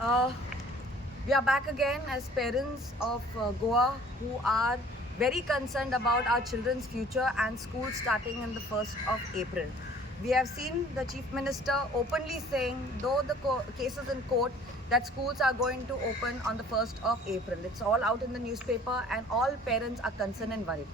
Uh, we are back again as parents of Goa who are very concerned about our children's future and school starting in the 1st of April. We have seen the Chief Minister openly saying, though the cases in court, that schools are going to open on the 1st of April. It's all out in the newspaper and all parents are concerned and worried.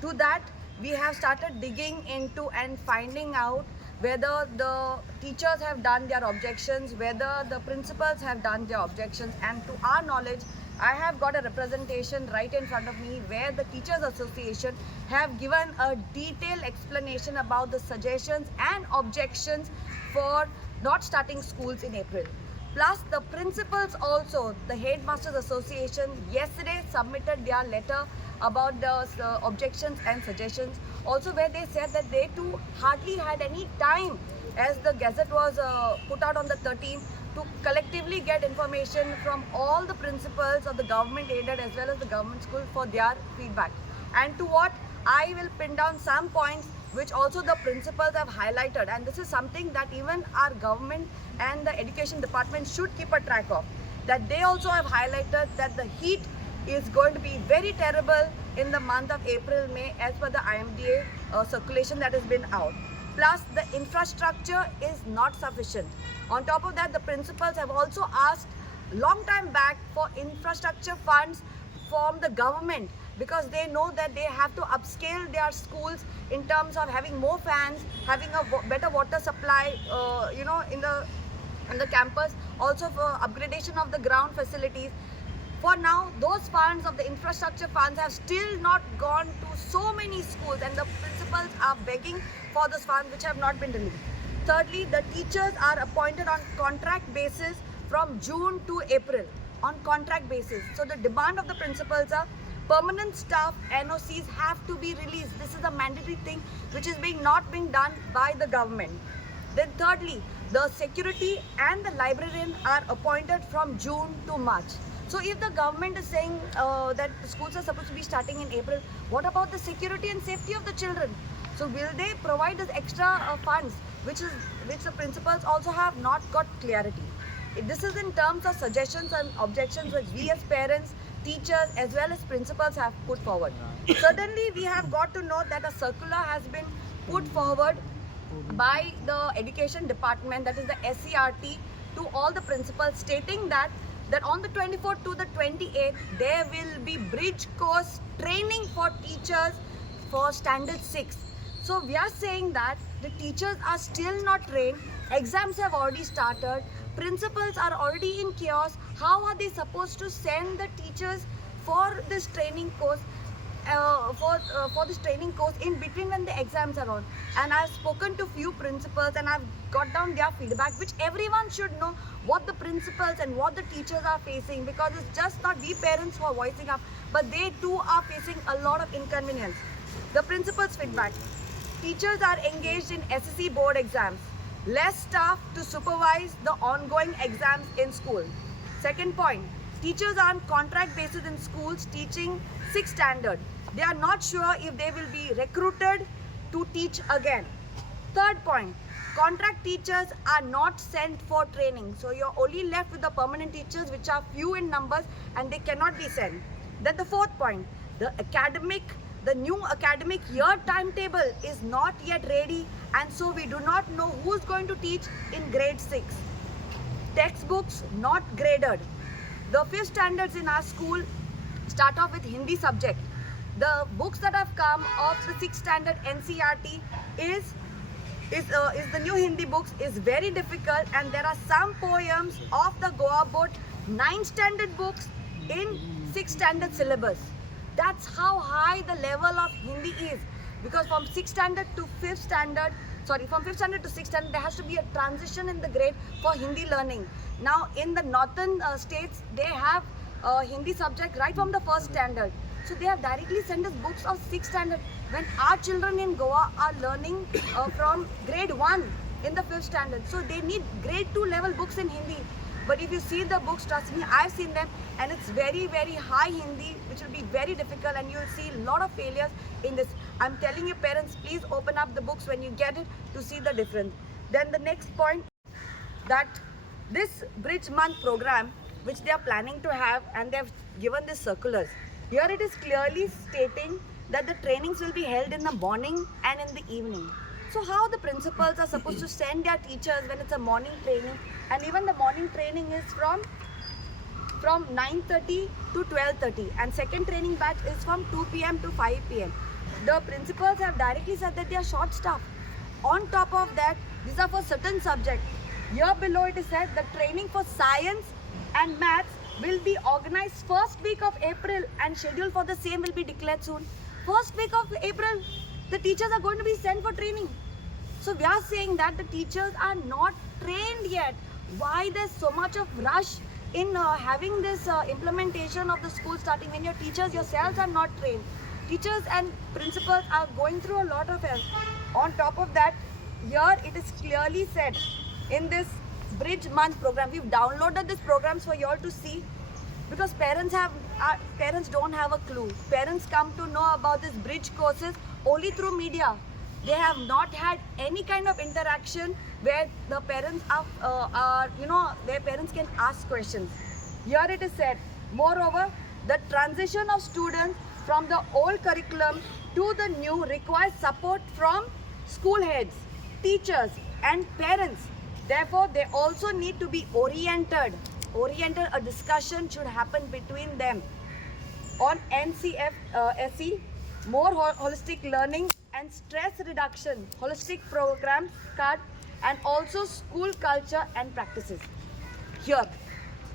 To that, we have started digging into and finding out whether the teachers have done their objections, whether the principals have done their objections, and to our knowledge, I have got a representation right in front of me where the Teachers Association have given a detailed explanation about the suggestions and objections for not starting schools in April. Plus, the principals also, the Headmasters Association, yesterday submitted their letter about the objections and suggestions. Also, where they said that they too hardly had any time, as the gazette was put out on the 13th, to collectively get information from all the principals of the government aided as well as the government school for their feedback. And to what I will pin down some points which also the principals have highlighted, and this is something that even our government and the education department should keep a track of, that they also have highlighted that the heat is going to be very terrible in the month of April, May, as per the IMDA circulation that has been out. Plus, the infrastructure is not sufficient. On top of that, the principals have also asked long time back for infrastructure funds from the government, because they know that they have to upscale their schools in terms of having more fans, having a better water supply, in the campus, also for upgradation of the ground facilities. For now, those funds of the infrastructure funds have still not gone to so many schools, and the principals are begging for those funds which have not been released. Thirdly, the teachers are appointed on contract basis from June to April, on contract basis. So the demand of the principals are permanent staff NOCs have to be released. This is a mandatory thing which is not being done by the government. Then thirdly, the security and the librarian are appointed from June to March. So if the government is saying that the schools are supposed to be starting in April, what about the security and safety of the children? So will they provide us extra funds, which the principals also have not got clarity. This is in terms of suggestions and objections which we as parents, teachers as well as principals have put forward. Suddenly we have got to know that a circular has been put forward by the education department, that is the SCRT, to all the principals, stating that on the 24th to the 28th there will be bridge course training for teachers for standard 6. So we are saying that the teachers are still not trained, exams have already started, principals are already in chaos. How are they supposed to send the teachers for this training course? For this training course in between when the exams are on? And I've spoken to few principals and I've got down their feedback, which everyone should know what the principals and what the teachers are facing, because it's just not we parents who are voicing up, but they too are facing a lot of inconvenience. The principals' feedback: teachers are engaged in SSC board exams, less staff to supervise the ongoing exams in school. Second point, teachers are on contract basis in schools teaching 6th standard. They are not sure if they will be recruited to teach again. Third point, contract teachers are not sent for training. So you're only left with the permanent teachers, which are few in numbers, and they cannot be sent. Then the fourth point, the new academic year timetable is not yet ready, and so we do not know who is going to teach in grade 6. Textbooks not graded. The 5th standards in our school start off with Hindi subject. The books that have come of the 6th standard NCERT is the new Hindi books is very difficult, and there are some poems of the Goa board 9th standard books in 6th standard syllabus. That's how high the level of Hindi is, because from 6th standard to 5th standard, from 5th standard to 6th standard, there has to be a transition in the grade for Hindi learning. Now in the northern states, they have Hindi subject right from the 1st standard. So they have directly sent us books of 6th standard, when our children in Goa are learning from grade 1 in the 5th standard. So they need grade 2 level books in Hindi. But if you see the books, trust me, I've seen them, and it's very, very high Hindi, which will be very difficult, and you will see a lot of failures in this. I'm telling you, parents, please open up the books when you get it to see the difference. Then the next point, that this Bridge Month program, which they are planning to have, and they have given this circulars. Here it is clearly stating that the trainings will be held in the morning and in the evening. So how the principals are supposed to send their teachers when it's a morning training, and even the morning training is from 9:30 to 12:30, and second training batch is from 2 p.m. to 5 p.m. The principals have directly said that they are short staffed. On top of that, these are for certain subjects. Here below it is said the training for science and maths will be organized first week of April, and schedule for the same will be declared soon. First week of April, the teachers are going to be sent for training. So we are saying that the teachers are not trained yet. Why there's so much of rush in having this implementation of the school starting when your teachers yourselves are not trained? Teachers and principals are going through a lot of help. On top of that, here it is clearly said in this Bridge Month program, we've downloaded these programs for you all to see, because parents don't have a clue. Parents come to know about these bridge courses only through media. They have not had any kind of interaction where the parents their parents can ask questions. Here it is said, moreover, the transition of students from the old curriculum to the new requires support from school heads, teachers and parents. Therefore, they also need to be oriented. A discussion should happen between them on NCF-SE, more holistic learning and stress reduction, holistic program card, and also school culture and practices. Here,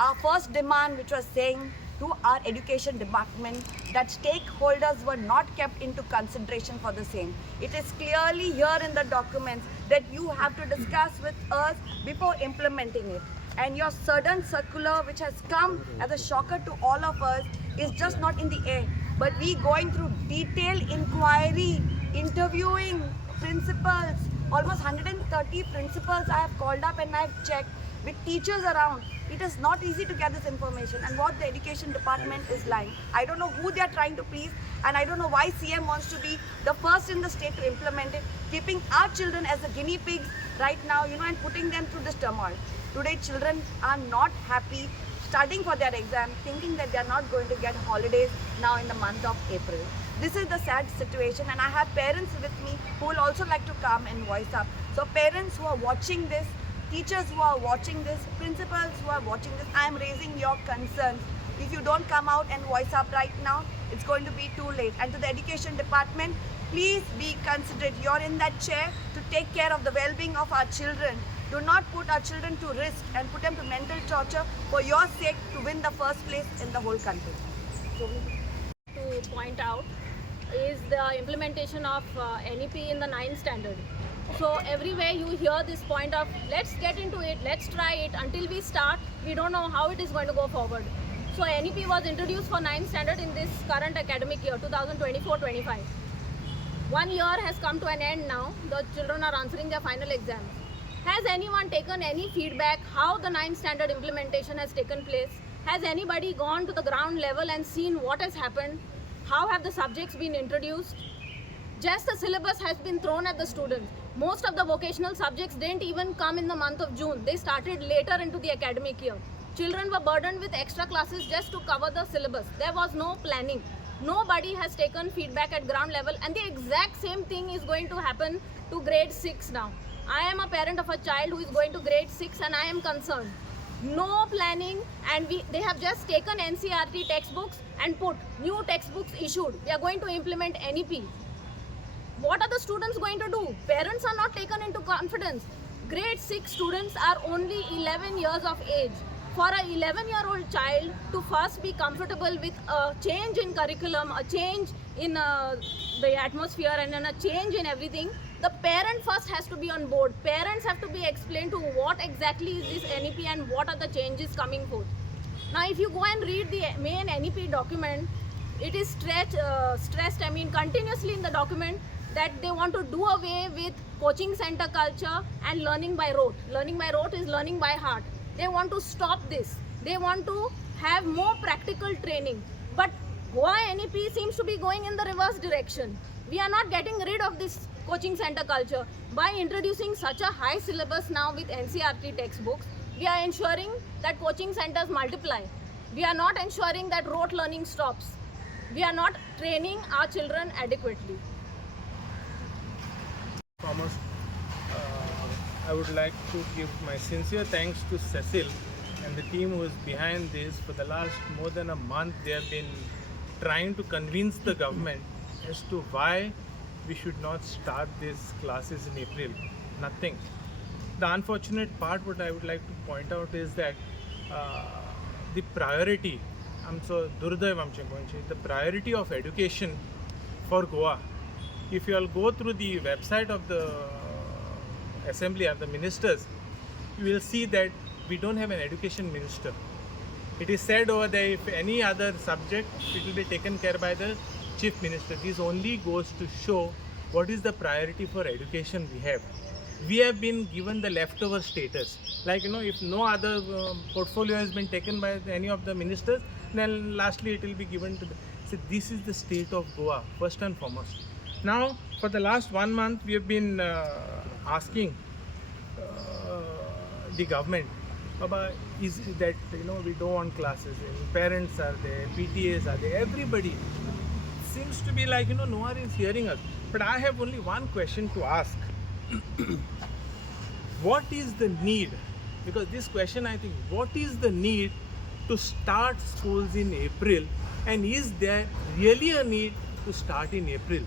our first demand, which was saying to our education department that stakeholders were not kept into consideration for the same. It is clearly here in the documents that you have to discuss with us before implementing it. And your sudden circular, which has come as a shocker to all of us, is just not in the air. But we going through detailed inquiry, interviewing principals, almost 130 principals I have called up and I have checked with teachers around. It is not easy to get this information, and what the education department is lying. I don't know who they are trying to please, and I don't know why CM wants to be the first in the state to implement it, keeping our children as the guinea pigs right now, and putting them through this turmoil. Today children are not happy studying for their exam, thinking that they are not going to get holidays now in the month of April. This is the sad situation, and I have parents with me who will also like to come and voice up. So parents who are watching this, teachers who are watching this, principals who are watching this, I am raising your concerns. If you don't come out and voice up right now, it's going to be too late. And to the education department, please be considerate. You're in that chair to take care of the well-being of our children. Do not put our children to risk and put them to mental torture for your sake to win the first place in the whole country. To point out is the implementation of NEP in the 9th standard. So everywhere you hear this point of let's get into it, let's try it. Until we start, we don't know how it is going to go forward. So NEP was introduced for 9th standard in this current academic year, 2024-25. 1 year has come to an end now. The children are answering their final exams. Has anyone taken any feedback how the 9th standard implementation has taken place? Has anybody gone to the ground level and seen what has happened? How have the subjects been introduced? Just the syllabus has been thrown at the students. Most of the vocational subjects didn't even come in the month of June. They started later into the academic year. Children were burdened with extra classes just to cover the syllabus. There was no planning. Nobody has taken feedback at ground level, and the exact same thing is going to happen to grade 6 now. I am a parent of a child who is going to grade 6 and I am concerned. No planning, and they have just taken NCERT textbooks and put new textbooks issued. We are going to implement NEP. What are the students going to do? Parents are not taken into confidence. Grade 6 students are only 11 years of age. For an 11-year-old child to first be comfortable with a change in curriculum, a change in the atmosphere, and then a change in everything, the parent first has to be on board. Parents have to be explained to what exactly is this NEP and what are the changes coming forth. Now, if you go and read the main NEP document, it is stressed, continuously in the document that they want to do away with coaching center culture and learning by rote. Learning by rote is learning by heart. They want to stop this. They want to have more practical training. But Goa NEP seems to be going in the reverse direction. We are not getting rid of this coaching center culture by introducing such a high syllabus now with NCERT textbooks. We are ensuring that coaching centers multiply. We are not ensuring that rote learning stops. We are not training our children adequately. Foremost, I would like to give my sincere thanks to Cecil and the team who is behind this. For the last more than a month, they have been trying to convince the government as to why we should not start these classes in April. Nothing. The unfortunate part, what I would like to point out is that the priority, the priority of education for Goa. If you all go through the website of the assembly of the ministers, you will see that we don't have an education minister. It is said over there, if any other subject, it will be taken care by the chief minister. This only goes to show what is the priority for education we have. We have been given the leftover status. Like, if no other portfolio has been taken by any of the ministers, then lastly it will be given to the... So this is the state of Goa, first and foremost. Now, for the last 1 month, we have been asking the government, Baba, is that, we don't want classes. Parents are there, PTAs are there, everybody. Seems to be like, no one is hearing us. But I have only one question to ask. What is the need? Because this question, I think, what is the need to start schools in April? And is there really a need to start in April?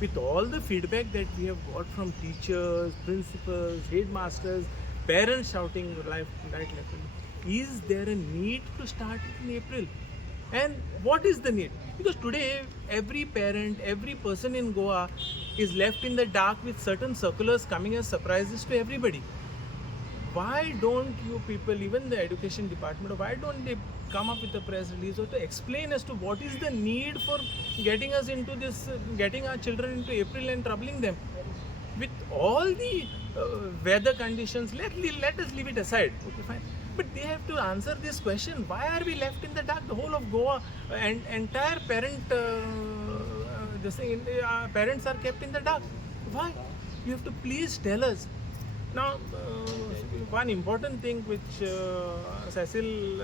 With all the feedback that we have got from teachers, principals, headmasters, parents shouting right left, is there a need to start in April? And what is the need? Because today, every parent, every person in Goa is left in the dark with certain circulars coming as surprises to everybody. Why don't you people, even the education department, why don't they come up with a press release or to explain as to what is the need for getting us into this, getting our children into April and troubling them? With all the weather conditions, let us leave it aside. Okay, fine. But they have to answer this question. Why are we left in the dark? The whole of Goa and entire parents are kept in the dark. Why? You have to please tell us. Now, one important thing which Cecil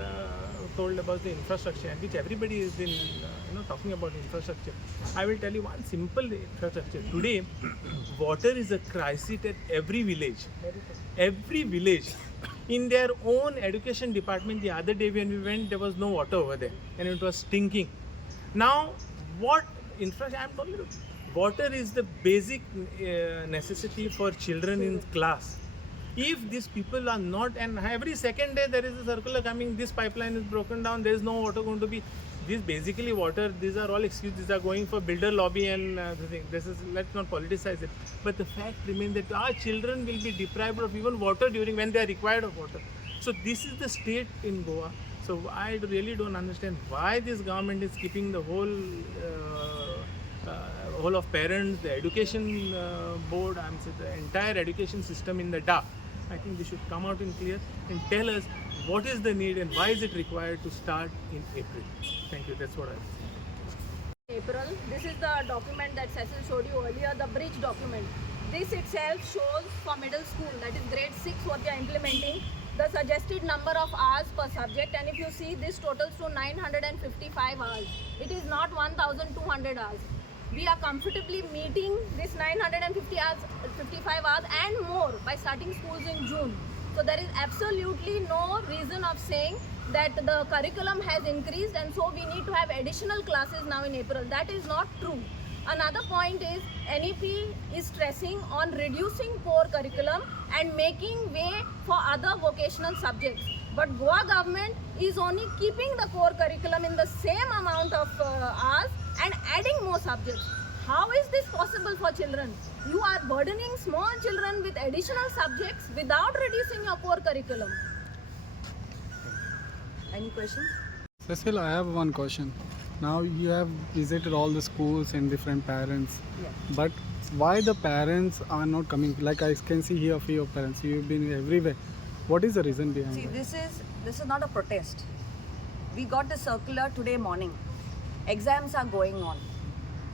told about the infrastructure, and which everybody has been talking about infrastructure. I will tell you one simple infrastructure. Today, water is a crisis at every village. Every village. In their own education department, the other day when we went, there was no water over there, and it was stinking. Now, what infrastructure? I'm telling you, water is the basic necessity for children in class. If these people are not, and every second day there is a circular coming, this pipeline is broken down, there is no water going to be. This basically water, these are all excuses, these are going for builder lobby and this is, let's not politicize it. But the fact remains that our children will be deprived of even water during when they are required of water. So this is the state in Goa. So I really don't understand why this government is keeping the whole of parents, the education board, the entire education system in the dark. I think they should come out in clear and tell us what is the need and why is it required to start in April. Thank you. That's what I say. April, this is the document that Cecil showed you earlier, the bridge document. This itself shows for middle school, that is grade 6, what they are implementing, the suggested number of hours per subject, and if you see, this totals to 955 hours. It is not 1200 hours. We are comfortably meeting this 955 hours and more by starting schools in June. So there is absolutely no reason of saying that the curriculum has increased and so we need to have additional classes now in April. That is not true. Another point is NEP is stressing on reducing core curriculum and making way for other vocational subjects. But Goa government is only keeping the core curriculum in the same amount of hours and adding more subjects. How is this possible for children? You are burdening small children with additional subjects without reducing your core curriculum. Any questions? Cecil, I have one question. Now you have visited all the schools and different parents, but why the parents are not coming? Like I can see here for your parents, you've been everywhere. What is the reason behind See, that? this is not a protest. We got the circular today morning. Exams are going on.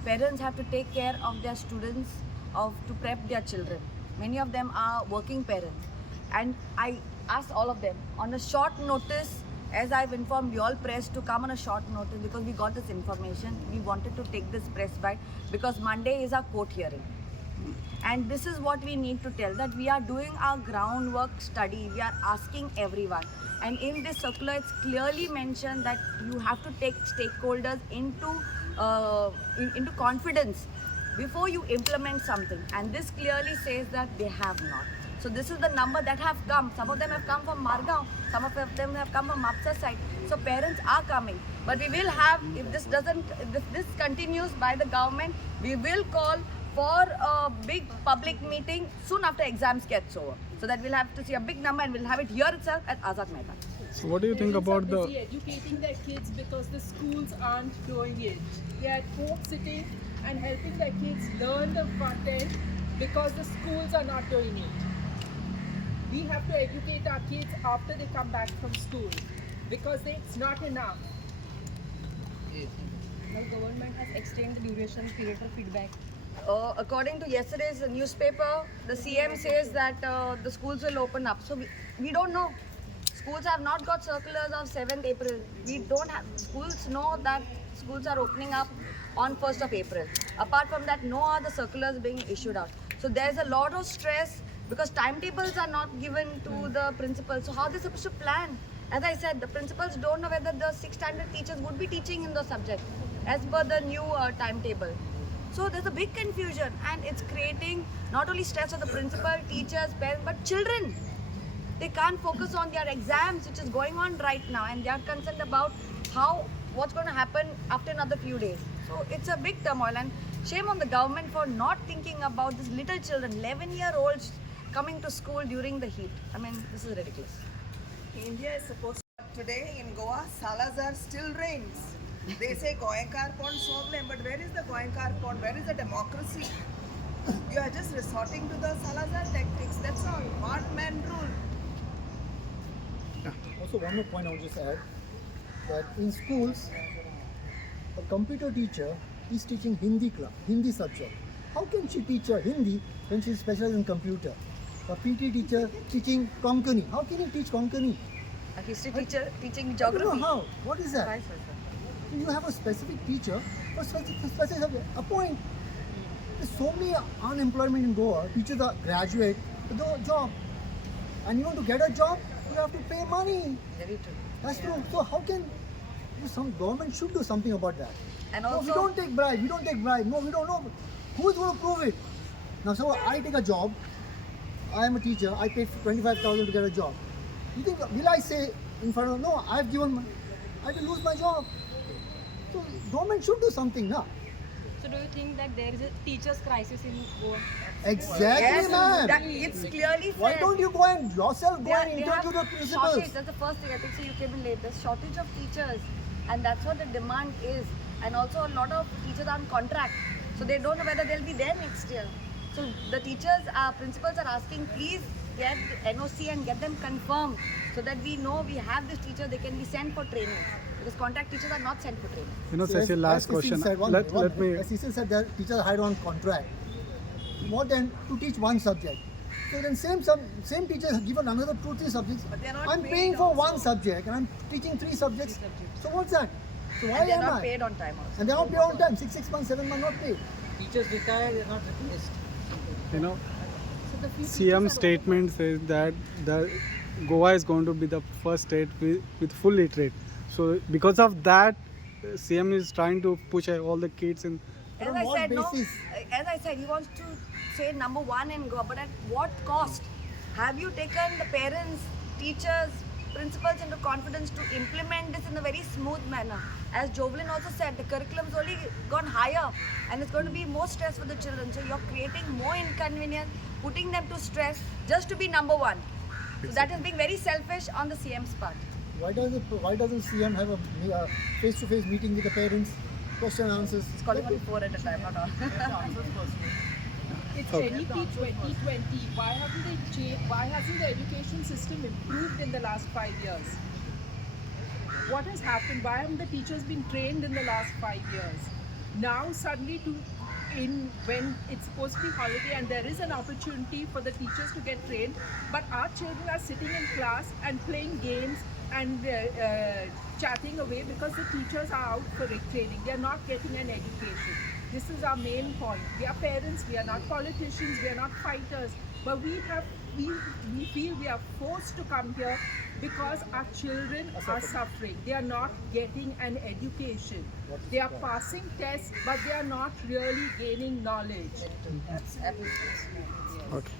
Parents have to take care of their students, to prep their children. Many of them are working parents. And I asked all of them on a short notice, as I've informed you all press to come on a short notice because we got this information. We wanted to take this press bite because Monday is our court hearing. And this is what we need to tell, that we are doing our groundwork study. We are asking everyone. And in this circular, it's clearly mentioned that you have to take stakeholders into confidence before you implement something. And this clearly says that they have not. So this is the number that have come. Some of them have come from Margaon. Some of them have come from Mapsa side. So parents are coming. But we will have, if this continues by the government, we will call for a big public meeting soon after exams gets over. So that we'll have to see a big number and we'll have it here itself at Azad Maidan. So what do you think about Parents are busy educating their kids because the schools aren't doing it. They are at home sitting and helping their kids learn the content because the schools are not doing it. We have to educate our kids after they come back from school because it's not enough. The government has extended the duration period for feedback. According to yesterday's newspaper, the CM says that the schools will open up. So we don't know. Schools have not got circulars of 7th April. We don't have. Schools know that schools are opening up on 1st of April. Apart from that, no other circulars being issued out. So there's a lot of stress because timetables are not given to the principals. So how are they supposed to plan? As I said, the principals don't know whether the 6th standard teachers would be teaching in those subjects as per the new timetable. So there's a big confusion and it's creating not only stress for the principal, teachers, parents, but children. They can't focus on their exams, which is going on right now, and they are concerned about what's going to happen after another few days. So it's a big turmoil, and shame on the government for not thinking about these little children, 11-year-olds coming to school during the heat. I mean, this is ridiculous. India is supposed to. Today in Goa, Salazar still reigns. They say Goenkar Pond problem, but where is the Goenkar Pond? Where is the democracy? You are just resorting to the Salazar tactics. That's all. One-man rule. Also, one more point I would just add that in schools, a computer teacher is teaching Hindi subject. How can she teach her Hindi when she is specialized in computer? A PT teacher teaching Konkani. How can he teach Konkani? A history teacher teaching I don't geography. know how. What is that? Vice versa. You have a specific teacher for specific subject. Appoint. There's so many unemployment in Goa. Teachers are graduate with no job. And you want to get a job, you have to pay money. Very true. That's true. So how can some government should do something about that? And No, also, we don't take bribe. We don't take bribe. No, we don't know. Who is going to prove it? Now, so I take a job. I am a teacher. I paid 25,000 to get a job. You think, will I say in front of, no, I've given, I will lose my job. So government should do something now. So do you think that there is a teachers crisis in Goa? Exactly, yes, ma'am. it's clearly said. Why don't you go and yourself go and They interview the have principals? shortage. That's the first thing. I think so you came in late. There's shortage of teachers, and that's what the demand is. And also a lot of teachers are on contract, so they don't know whether they'll be there next year. So the teachers, principals are asking, please get NOC and get them confirmed, so that we know we have this teacher. They can be sent for training, because contract teachers are not sent for training. You know, So Cecil, last question. Let me. As Cecil said, that teachers are hired on contract. More than to teach one subject. So then same teacher has given another 2-3 subjects. But they are not I'm paid paying for also. one subject and I'm teaching 3 subjects. So what's that? So why And they're am not I? paid on time also. And they're not paid on time. 6 months, 7 months not paid. Teachers retire, they are not replaced. You know, So the few CM teachers are statement says that the Goa is going to be the first state with full literate. So because of that, CM is trying to push all the kids in. As On I what said, basis? as I said, he wants to say number one in Goa, but at what cost? Have you taken the parents, teachers, principals into confidence to implement this in a very smooth manner? As Jovelyn also said, the curriculum's only gone higher and it's going to be more stress for the children. So you're creating more inconvenience, putting them to stress just to be number one. So that is being very selfish on the CM's part. Why doesn't CM have a face-to-face meeting with the parents? Question and answers. It's calling only 4 at a time, not all. It's Okay. NEP 2020. Why hasn't the education system improved in the last 5 years? What has happened? Why haven't the teachers been trained in the last 5 years? Now suddenly in when it's supposed to be holiday and there is an opportunity for the teachers to get trained, but our children are sitting in class and playing games and chatting away because the teachers are out for training. They are not getting an education. This is our main point. We are parents, we are not politicians, we are not fighters, but we feel we are forced to come here because our children are suffering. They are not getting an education. They are passing tests, but they are not really gaining knowledge. That's Okay.